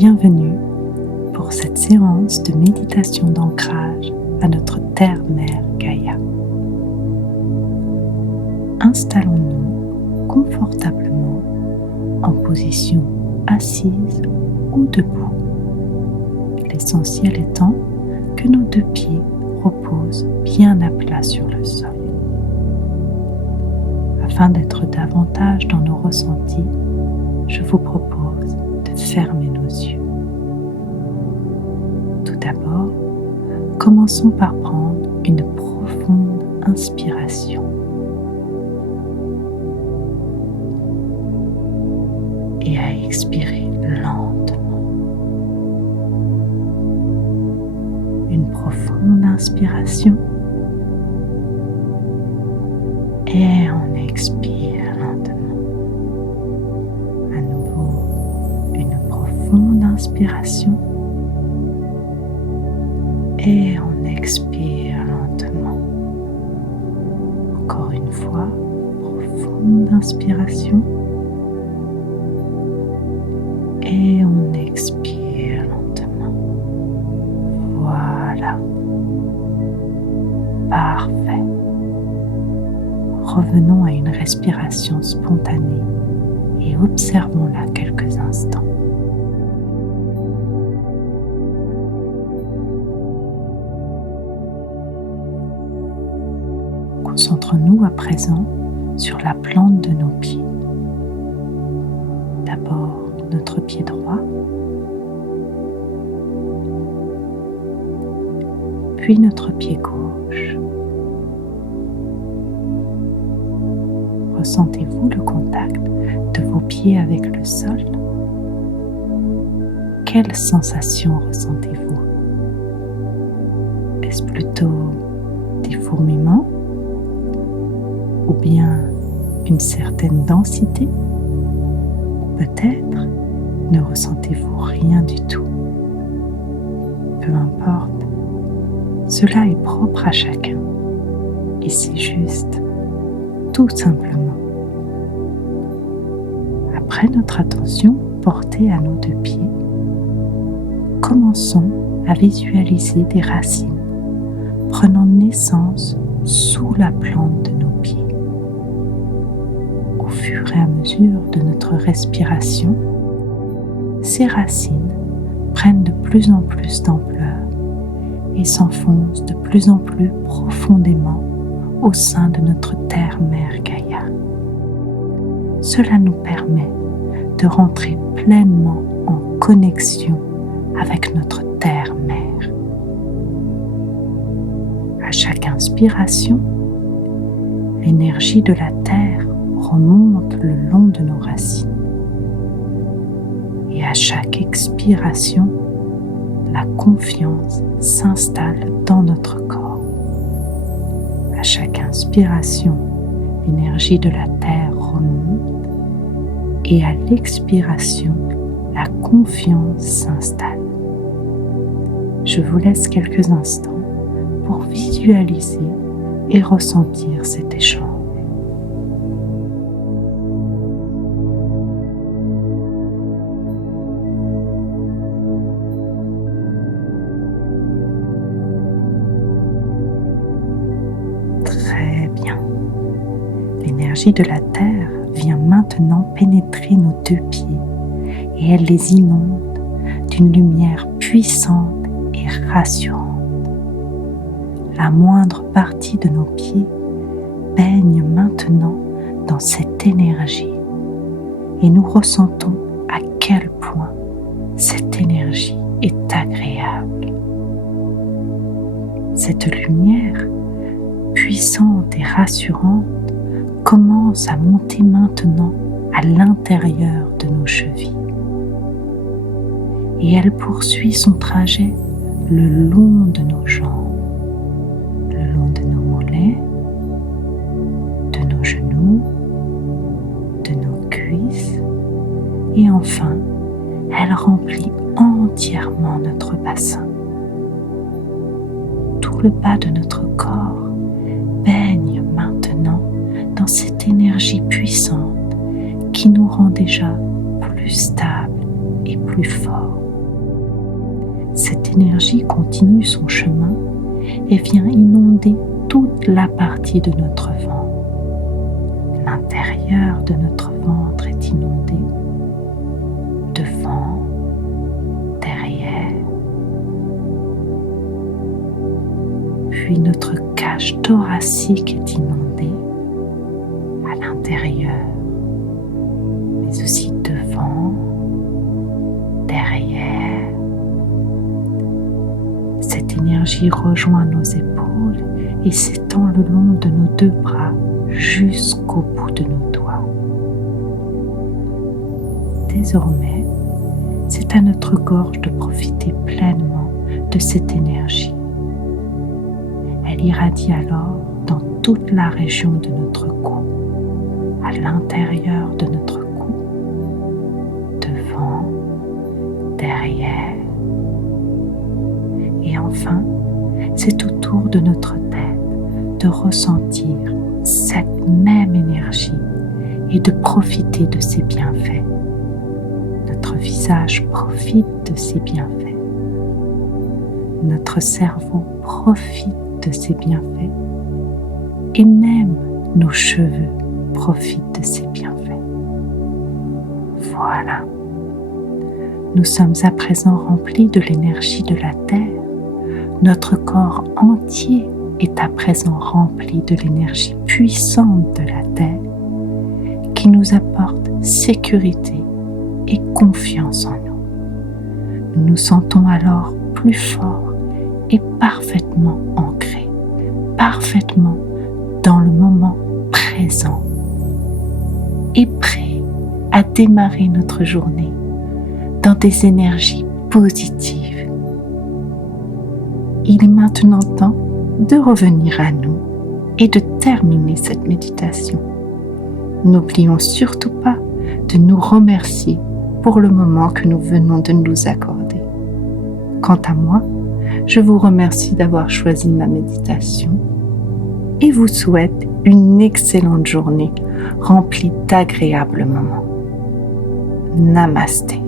bienvenue pour cette séance de méditation d'ancrage à notre terre-mère Gaïa. Installons-nous confortablement en position assise ou debout, l'essentiel étant que nos deux pieds reposent bien à plat sur le sol. Afin d'être davantage dans nos ressentis, je vous propose de fermer nos yeux. Tout d'abord, commençons par prendre une profonde inspiration. Et à expirer lentement. Une profonde inspiration. Et on expire lentement. À nouveau, une profonde inspiration. Et on expire lentement. Encore une fois, profonde inspiration. Et on expire lentement. Voilà. Parfait. Revenons à une respiration spontanée et observons-la quelques instants. Concentrons-nous à présent sur la plante de nos pieds. D'abord, notre pied droit, puis notre pied gauche. Ressentez-vous le contact de vos pieds avec le sol? Quelle sensation ressentez-vous? Est-ce plutôt des fourmillements ou bien une certaine densité? Peut-être ne ressentez-vous rien du tout. Peu importe, cela est propre à chacun et c'est juste, tout simplement. Après notre attention portée à nos deux pieds, commençons à visualiser des racines prenant naissance sous la plante de nos pieds. Au fur et à mesure de notre respiration, ces racines prennent de plus en plus d'ampleur et s'enfoncent de plus en plus profondément au sein de notre terre-mère Gaïa. Cela nous permet de rentrer pleinement en connexion avec notre terre-mère. À chaque inspiration, l'énergie de la terre remonte le long de nos racines. Et à chaque expiration, la confiance s'installe dans notre corps. À chaque inspiration, l'énergie de la terre remonte et à l'expiration, la confiance s'installe. Je vous laisse quelques instants pour visualiser et ressentir cet échange. L'énergie de la terre vient maintenant pénétrer nos deux pieds et elle les inonde d'une lumière puissante et rassurante. La moindre partie de nos pieds baigne maintenant dans cette énergie et nous ressentons à quel point cette énergie est agréable. Cette lumière puissante et rassurante commence à monter maintenant à l'intérieur de nos chevilles. Et elle poursuit son trajet le long de nos jambes, le long de nos mollets, de nos genoux, de nos cuisses et enfin, elle remplit entièrement notre bassin. Tout le bas de notre corps baigne maintenant dans cette énergie puissante qui nous rend déjà plus stable et plus fort. cette énergie continue son chemin et vient inonder toute la partie de notre ventre. L'intérieur de notre ventre est inondé, devant, derrière. Puis notre cage thoracique est inondée à l'intérieur, mais aussi devant, derrière. Cette énergie rejoint nos épaules et s'étend le long de nos deux bras jusqu'au bout de nos doigts. Désormais, c'est à notre gorge de profiter pleinement de cette énergie. Elle irradie alors dans toute la région de notre cou, à l'intérieur de notre cou, devant, derrière. Et enfin, c'est au tour de notre tête de ressentir cette même énergie et de profiter de ses bienfaits. Notre visage profite de ses bienfaits. Notre cerveau profite de ses bienfaits. Et même nos cheveux profitent de ses bienfaits. Voilà. Nous sommes à présent remplis de l'énergie de la Terre. Notre corps entier est à présent rempli de l'énergie puissante de la Terre qui nous apporte sécurité et confiance en nous. Nous nous sentons alors plus forts et parfaitement ancrés, parfaitement dans le moment présent et prêts à démarrer notre journée dans des énergies positives. Il est maintenant temps de revenir à nous et de terminer cette méditation. N'oublions surtout pas de nous remercier pour le moment que nous venons de nous accorder. Quant à moi, je vous remercie d'avoir choisi ma méditation et vous souhaite une excellente journée remplie d'agréables moments. Namasté.